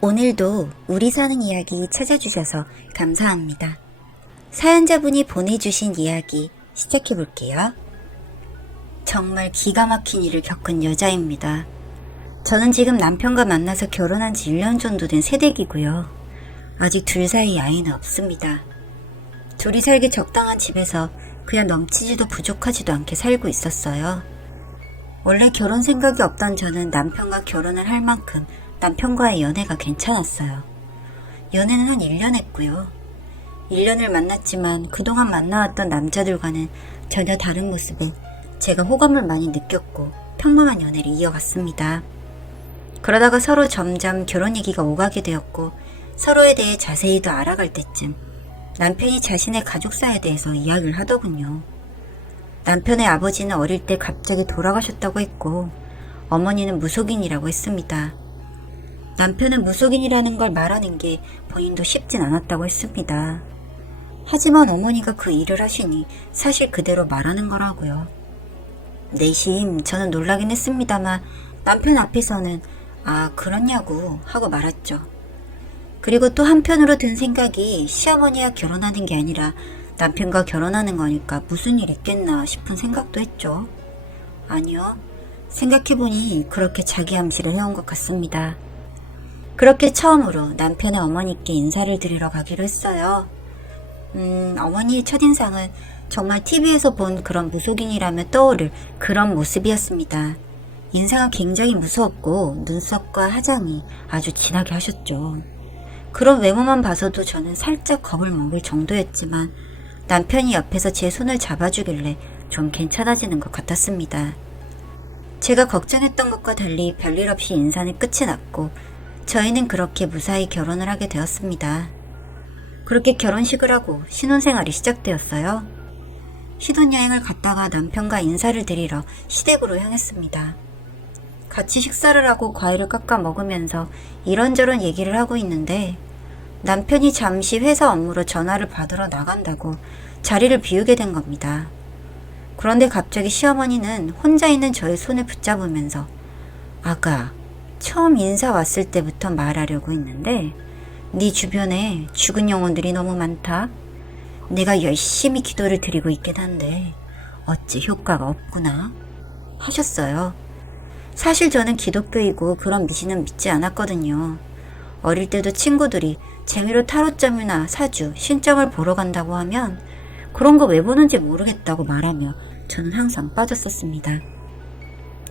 오늘도 우리 사는 이야기 찾아주셔서 감사합니다. 사연자분이 보내주신 이야기 시작해볼게요. 정말 기가 막힌 일을 겪은 여자입니다. 저는 지금 남편과 만나서 결혼한 지 1년 정도 된 새댁이고요. 아직 둘 사이 아이는 없습니다. 둘이 살기 적당한 집에서 그냥 넘치지도 부족하지도 않게 살고 있었어요. 원래 결혼 생각이 없던 저는 남편과 결혼을 할 만큼 남편과의 연애가 괜찮았어요. 연애는 한 1년 했고요. 1년을 만났지만 그동안 만나왔던 남자들과는 전혀 다른 모습에 제가 호감을 많이 느꼈고 평범한 연애를 이어갔습니다. 그러다가 서로 점점 결혼 얘기가 오가게 되었고 서로에 대해 자세히도 알아갈 때쯤 남편이 자신의 가족사에 대해서 이야기를 하더군요. 남편의 아버지는 어릴 때 갑자기 돌아가셨다고 했고 어머니는 무속인이라고 했습니다. 남편은 무속인이라는 걸 말하는 게 본인도 쉽진 않았다고 했습니다. 하지만 어머니가 그 일을 하시니 사실 그대로 말하는 거라고요. 내심 저는 놀라긴 했습니다만 남편 앞에서는 아 그렇냐고 하고 말았죠. 그리고 또 한편으로 든 생각이 시어머니와 결혼하는 게 아니라 남편과 결혼하는 거니까 무슨 일 있겠나 싶은 생각도 했죠. 아니요. 생각해보니 그렇게 자기 암시를 해온 것 같습니다. 그렇게 처음으로 남편의 어머니께 인사를 드리러 가기로 했어요. 어머니의 첫인상은 정말 TV에서 본 그런 무속인이라며 떠오를 그런 모습이었습니다. 인상은 굉장히 무서웠고 눈썹과 화장이 아주 진하게 하셨죠. 그런 외모만 봐서도 저는 살짝 겁을 먹을 정도였지만 남편이 옆에서 제 손을 잡아주길래 좀 괜찮아지는 것 같았습니다. 제가 걱정했던 것과 달리 별일 없이 인사는 끝이 났고 저희는 그렇게 무사히 결혼을 하게 되었습니다. 그렇게 결혼식을 하고 신혼생활이 시작되었어요. 신혼여행을 갔다가 남편과 인사를 드리러 시댁으로 향했습니다. 같이 식사를 하고 과일을 깎아 먹으면서 이런저런 얘기를 하고 있는데 남편이 잠시 회사 업무로 전화를 받으러 나간다고 자리를 비우게 된 겁니다. 그런데 갑자기 시어머니는 혼자 있는 저의 손을 붙잡으면서 아가, 처음 인사 왔을 때부터 말하려고 했는데 네 주변에 죽은 영혼들이 너무 많다. 내가 열심히 기도를 드리고 있긴 한데 어찌 효과가 없구나 하셨어요. 사실 저는 기독교이고 그런 미신은 믿지 않았거든요. 어릴 때도 친구들이 재미로 타로점이나 사주, 신점을 보러 간다고 하면 그런 거 왜 보는지 모르겠다고 말하며 저는 항상 빠졌었습니다.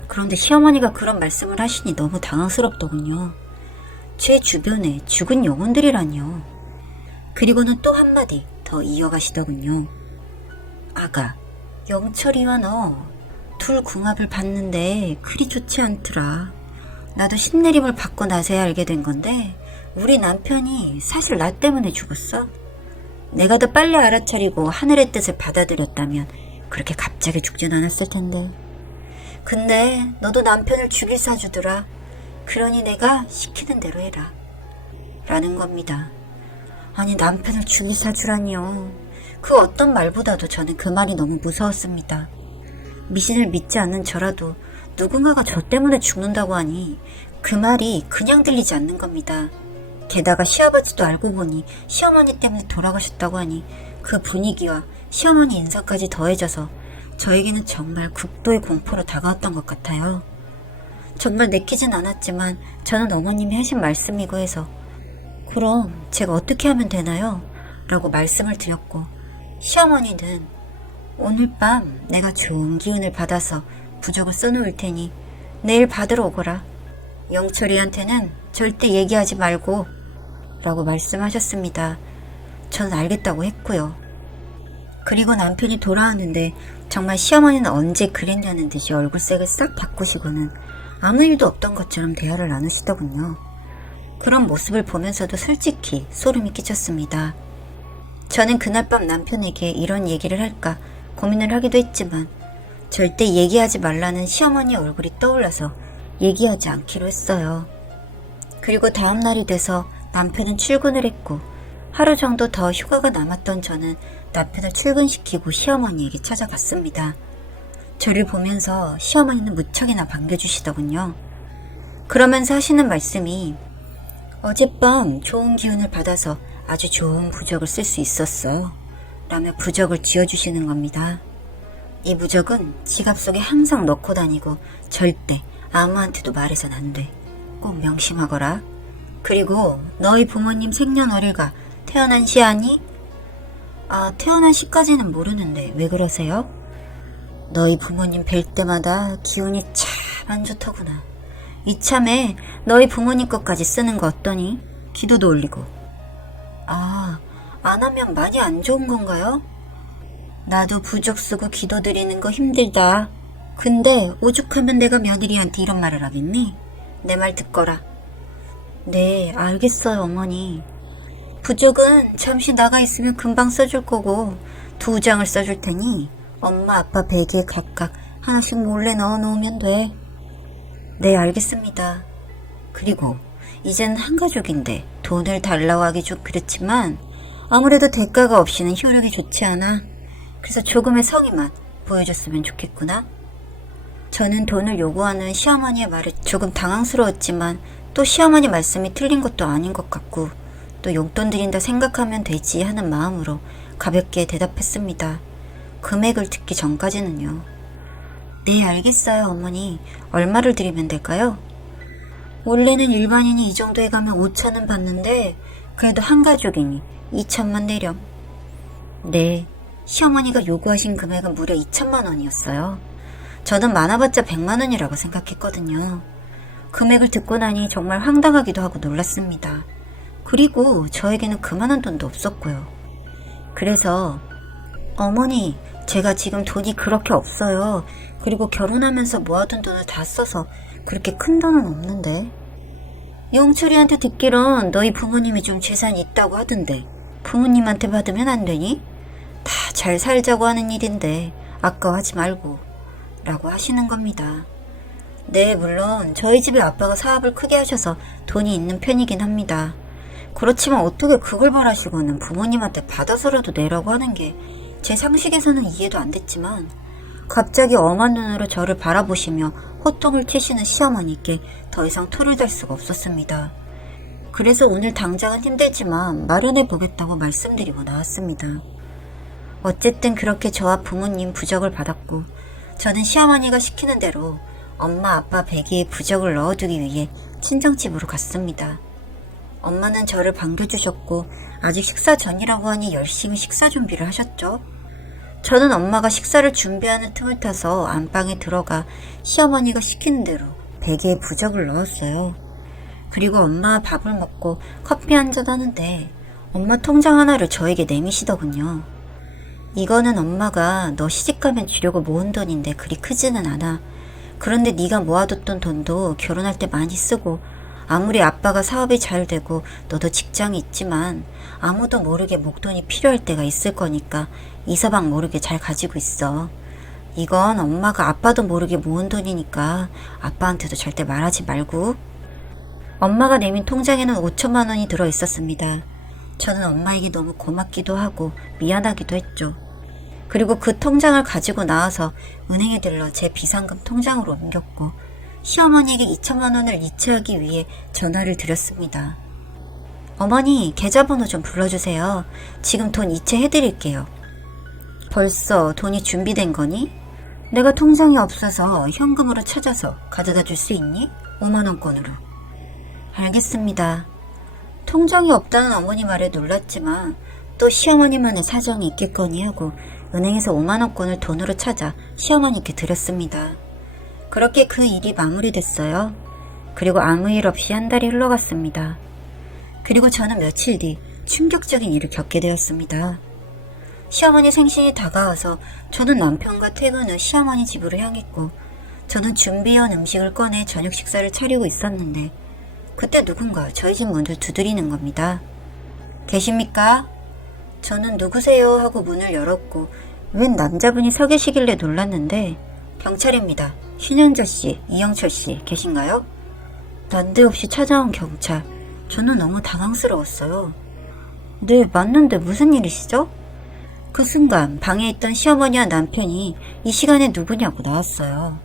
그런데 시어머니가 그런 말씀을 하시니 너무 당황스럽더군요. 제 주변에 죽은 영혼들이라뇨. 그리고는 또 한마디 더 이어가시더군요. 아가, 영철이와 너 둘 궁합을 봤는데 그리 좋지 않더라. 나도 신내림을 받고 나서야 알게 된 건데 우리 남편이 사실 나 때문에 죽었어. 내가 더 빨리 알아차리고 하늘의 뜻을 받아들였다면 그렇게 갑자기 죽진 않았을 텐데. 근데 너도 남편을 죽일 사주더라. 그러니 내가 시키는 대로 해라. 라는 겁니다. 아니 남편을 죽일 사주라니요. 그 어떤 말보다도 저는 그 말이 너무 무서웠습니다. 미신을 믿지 않는 저라도 누군가가 저 때문에 죽는다고 하니 그 말이 그냥 들리지 않는 겁니다. 게다가 시아버지도 알고 보니 시어머니 때문에 돌아가셨다고 하니 그 분위기와 시어머니 인사까지 더해져서 저에게는 정말 극도의 공포로 다가왔던 것 같아요. 정말 내키진 않았지만 저는 어머님이 하신 말씀이고 해서 그럼 제가 어떻게 하면 되나요? 라고 말씀을 드렸고 시어머니는 오늘 밤 내가 좋은 기운을 받아서 부적을 써놓을 테니 내일 받으러 오거라. 영철이한테는 절대 얘기하지 말고 라고 말씀하셨습니다. 저는 알겠다고 했고요. 그리고 남편이 돌아왔는데 정말 시어머니는 언제 그랬냐는 듯이 얼굴색을 싹 바꾸시고는 아무 일도 없던 것처럼 대화를 나누시더군요. 그런 모습을 보면서도 솔직히 소름이 끼쳤습니다. 저는 그날 밤 남편에게 이런 얘기를 할까 고민을 하기도 했지만 절대 얘기하지 말라는 시어머니 얼굴이 떠올라서 얘기하지 않기로 했어요. 그리고 다음 날이 돼서 남편은 출근을 했고 하루 정도 더 휴가가 남았던 저는 남편을 출근시키고 시어머니에게 찾아갔습니다. 저를 보면서 시어머니는 무척이나 반겨주시더군요. 그러면서 하시는 말씀이 어젯밤 좋은 기운을 받아서 아주 좋은 부적을 쓸 수 있었어. 라며 부적을 쥐어주시는 겁니다. 이 부적은 지갑 속에 항상 넣고 다니고 절대 아무한테도 말해선 안 돼. 꼭 명심하거라. 그리고 너희 부모님 생년월일과 태어난 시 아니? 태어난 시까지는 모르는데 왜 그러세요? 너희 부모님 뵐 때마다 기운이 참 안 좋더구나. 이참에 너희 부모님 것까지 쓰는 거 어떠니? 기도도 올리고. 안 하면 많이 안 좋은 건가요? 나도 부적 쓰고 기도 드리는 거 힘들다. 근데 오죽하면 내가 며느리한테 이런 말을 하겠니? 내 말 듣거라. 네, 알겠어요, 어머니. 부적은 잠시 나가 있으면 금방 써줄 거고 2장을 써줄 테니 엄마, 아빠 베개에 각각 하나씩 몰래 넣어 놓으면 돼. 네, 알겠습니다. 그리고 이젠 한 가족인데 돈을 달라고 하기 좀 그렇지만 아무래도 대가가 없이는 효력이 좋지 않아. 그래서 조금의 성의만 보여줬으면 좋겠구나. 저는 돈을 요구하는 시어머니의 말에 조금 당황스러웠지만 또 시어머니 말씀이 틀린 것도 아닌 것 같고 또 용돈 드린다 생각하면 되지 하는 마음으로 가볍게 대답했습니다. 금액을 듣기 전까지는요. 네, 알겠어요, 어머니. 얼마를 드리면 될까요? 원래는 일반인이 이 정도에 가면 5천은 받는데 그래도 한 가족이니 2천만 내렴. 네, 시어머니가 요구하신 금액은 무려 2천만 원이었어요. 저는 많아봤자 100만 원이라고 생각했거든요. 금액을 듣고 나니 정말 황당하기도 하고 놀랐습니다. 그리고 저에게는 그만한 돈도 없었고요. 그래서 어머니, 제가 지금 돈이 그렇게 없어요. 그리고 결혼하면서 모아둔 돈을 다 써서 그렇게 큰 돈은 없는데. 영철이한테 듣기론 너희 부모님이 좀 재산이 있다고 하던데 부모님한테 받으면 안 되니? 다 잘 살자고 하는 일인데 아까워하지 말고 라고 하시는 겁니다. 네, 물론 저희 집에 아빠가 사업을 크게 하셔서 돈이 있는 편이긴 합니다. 그렇지만 어떻게 그걸 바라시고는 부모님한테 받아서라도 내라고 하는 게 제 상식에서는 이해도 안 됐지만 갑자기 엄한 눈으로 저를 바라보시며 호통을 튀시는 시어머니께 더 이상 토를 달 수가 없었습니다. 그래서 오늘 당장은 힘들지만 마련해 보겠다고 말씀드리고 나왔습니다. 어쨌든 그렇게 저와 부모님 부적을 받았고 저는 시어머니가 시키는 대로 엄마 아빠 베개에 부적을 넣어두기 위해 친정집으로 갔습니다. 엄마는 저를 반겨주셨고 아직 식사 전이라고 하니 열심히 식사 준비를 하셨죠. 저는 엄마가 식사를 준비하는 틈을 타서 안방에 들어가 시어머니가 시키는 대로 베개에 부적을 넣었어요. 그리고 엄마와 밥을 먹고 커피 한잔 하는데 엄마 통장 하나를 저에게 내미시더군요. 이거는 엄마가 너 시집가면 주려고 모은 돈인데 그리 크지는 않아. 그런데 네가 모아뒀던 돈도 결혼할 때 많이 쓰고 아무리 아빠가 사업이 잘 되고 너도 직장이 있지만 아무도 모르게 목돈이 필요할 때가 있을 거니까 이서방 모르게 잘 가지고 있어. 이건 엄마가 아빠도 모르게 모은 돈이니까 아빠한테도 절대 말하지 말고. 엄마가 내민 통장에는 5천만 원이 들어 있었습니다. 저는 엄마에게 너무 고맙기도 하고 미안하기도 했죠. 그리고 그 통장을 가지고 나와서 은행에 들러 제 비상금 통장으로 옮겼고 시어머니에게 2천만 원을 이체하기 위해 전화를 드렸습니다. 어머니, 계좌번호 좀 불러주세요. 지금 돈 이체해드릴게요. 벌써 돈이 준비된 거니? 내가 통장이 없어서 현금으로 찾아서 가져다 줄 수 있니? 5만원권으로. 알겠습니다. 통장이 없다는 어머니 말에 놀랐지만 또 시어머니만의 사정이 있겠거니 하고 은행에서 5만원권을 돈으로 찾아 시어머니께 드렸습니다. 그렇게 그 일이 마무리됐어요. 그리고 아무 일 없이 한 달이 흘러갔습니다. 그리고 저는 며칠 뒤 충격적인 일을 겪게 되었습니다. 시어머니 생신이 다가와서 저는 남편과 퇴근 후 시어머니 집으로 향했고 저는 준비해온 음식을 꺼내 저녁 식사를 차리고 있었는데 그때 누군가 저희 집 문을 두드리는 겁니다. 계십니까? 저는 누구세요? 하고 문을 열었고 웬 남자분이 서 계시길래 놀랐는데 경찰입니다. 신현자씨, 이영철씨 계신가요? 난데없이 찾아온 경찰. 저는 너무 당황스러웠어요. 네, 맞는데 무슨 일이시죠? 그 순간 방에 있던 시어머니와 남편이 이 시간에 누구냐고 나왔어요.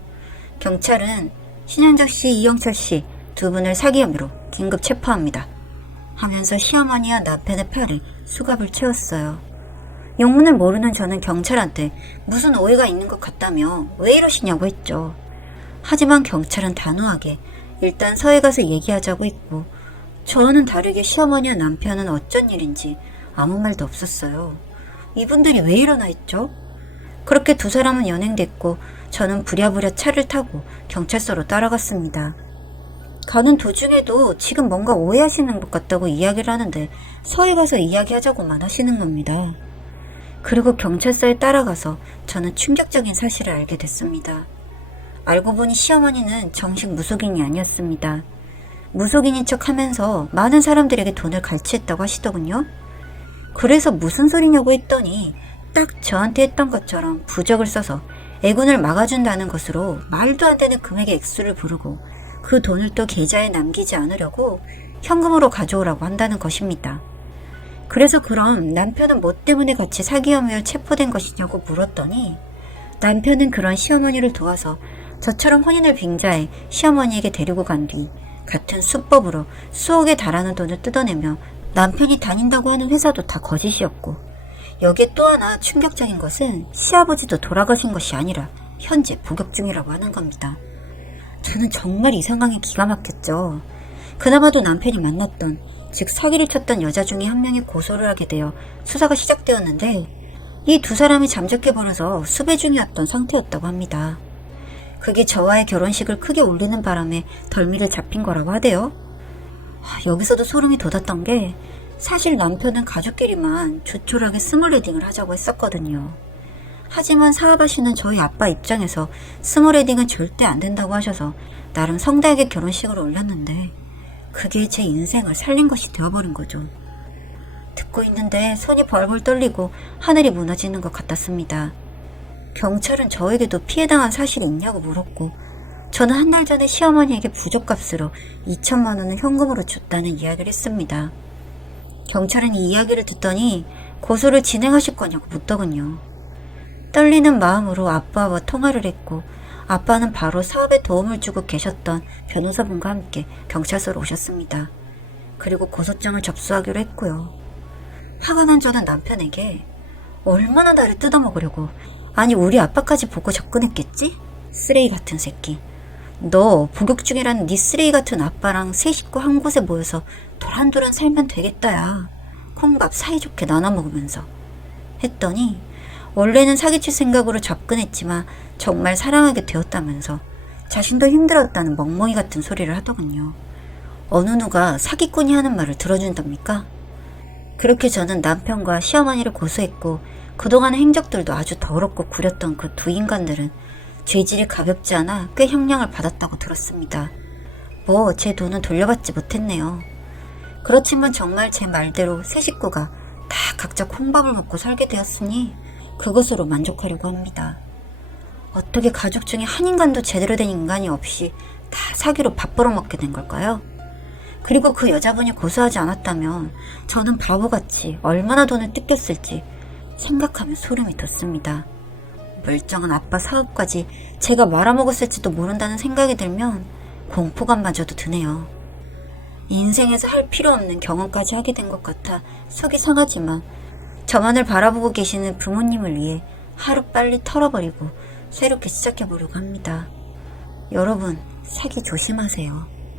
경찰은 신현자씨, 이영철씨 두 분을 사기 혐의로 긴급 체포합니다. 하면서 시어머니와 남편의 팔에 수갑을 채웠어요. 영문을 모르는 저는 경찰한테 무슨 오해가 있는 것 같다며 왜 이러시냐고 했죠. 하지만 경찰은 단호하게 일단 서해 가서 얘기하자고 했고, 저와는 다르게 시어머니와 남편은 어쩐 일인지 아무 말도 없었어요. 이분들이 왜 이러나 했죠. 그렇게 두 사람은 연행됐고 저는 부랴부랴 차를 타고 경찰서로 따라갔습니다. 가는 도중에도 지금 뭔가 오해하시는 것 같다고 이야기를 하는데 서해 가서 이야기하자고만 하시는 겁니다. 그리고 경찰서에 따라가서 저는 충격적인 사실을 알게 됐습니다. 알고 보니 시어머니는 정식 무속인이 아니었습니다. 무속인인 척 하면서 많은 사람들에게 돈을 갈취했다고 하시더군요. 그래서 무슨 소리냐고 했더니 딱 저한테 했던 것처럼 부적을 써서 애군을 막아준다는 것으로 말도 안 되는 금액의 액수를 부르고 그 돈을 또 계좌에 남기지 않으려고 현금으로 가져오라고 한다는 것입니다. 그래서 그럼 남편은 뭐 때문에 같이 사기 혐의로 체포된 것이냐고 물었더니 남편은 그런 시어머니를 도와서 저처럼 혼인을 빙자해 시어머니에게 데리고 간 뒤 같은 수법으로 수억에 달하는 돈을 뜯어내며 남편이 다닌다고 하는 회사도 다 거짓이었고, 여기에 또 하나 충격적인 것은 시아버지도 돌아가신 것이 아니라 현재 복역 중이라고 하는 겁니다. 저는 정말 이 상황에 기가 막혔죠. 그나마도 남편이 만났던, 즉 사기를 쳤던 여자 중에 한 명이 고소를 하게 되어 수사가 시작되었는데 이 두 사람이 잠적해버려서 수배 중이었던 상태였다고 합니다. 그게 저와의 결혼식을 크게 올리는 바람에 덜미를 잡힌 거라고 하대요. 여기서도 소름이 돋았던 게 사실 남편은 가족끼리만 조촐하게 스몰 웨딩을 하자고 했었거든요. 하지만 사업하시는 저희 아빠 입장에서 스몰 웨딩은 절대 안 된다고 하셔서 나름 성대하게 결혼식을 올렸는데 그게 제 인생을 살린 것이 되어버린 거죠. 듣고 있는데 손이 벌벌 떨리고 하늘이 무너지는 것 같았습니다. 경찰은 저에게도 피해당한 사실이 있냐고 물었고, 저는 한 달 전에 시어머니에게 부적값으로 2천만 원을 현금으로 줬다는 이야기를 했습니다. 경찰은 이 이야기를 듣더니 고소를 진행하실 거냐고 묻더군요. 떨리는 마음으로 아빠와 통화를 했고, 아빠는 바로 사업에 도움을 주고 계셨던 변호사분과 함께 경찰서로 오셨습니다. 그리고 고소장을 접수하기로 했고요. 화가 난 저는 남편에게 얼마나 나를 뜯어먹으려고, 아니 우리 아빠까지 보고 접근했겠지? 쓰레기 같은 새끼. 너 복역 중이라는 네 쓰레기 같은 아빠랑 세 식구 한 곳에 모여서 도란도란 살면 되겠다 야. 콩밥 사이좋게 나눠 먹으면서. 했더니 원래는 사기칠 생각으로 접근했지만 정말 사랑하게 되었다면서 자신도 힘들었다는 멍멍이 같은 소리를 하더군요. 어느 누가 사기꾼이 하는 말을 들어준답니까? 그렇게 저는 남편과 시어머니를 고소했고, 그동안의 행적들도 아주 더럽고 구렸던 그 두 인간들은 죄질이 가볍지 않아 꽤 형량을 받았다고 들었습니다. 뭐 제 돈은 돌려받지 못했네요. 그렇지만 정말 제 말대로 세 식구가 다 각자 콩밥을 먹고 살게 되었으니 그것으로 만족하려고 합니다. 어떻게 가족 중에 한 인간도 제대로 된 인간이 없이 다 사기로 밥 벌어먹게 된 걸까요? 그리고 그 여자분이 고소하지 않았다면 저는 바보같이 얼마나 돈을 뜯겼을지 생각하면 소름이 돋습니다. 멀쩡한 아빠 사업까지 제가 말아먹었을지도 모른다는 생각이 들면 공포감마저도 드네요. 인생에서 할 필요 없는 경험까지 하게 된 것 같아 속이 상하지만 저만을 바라보고 계시는 부모님을 위해 하루빨리 털어버리고 새롭게 시작해보려고 합니다. 여러분, 사기 조심하세요.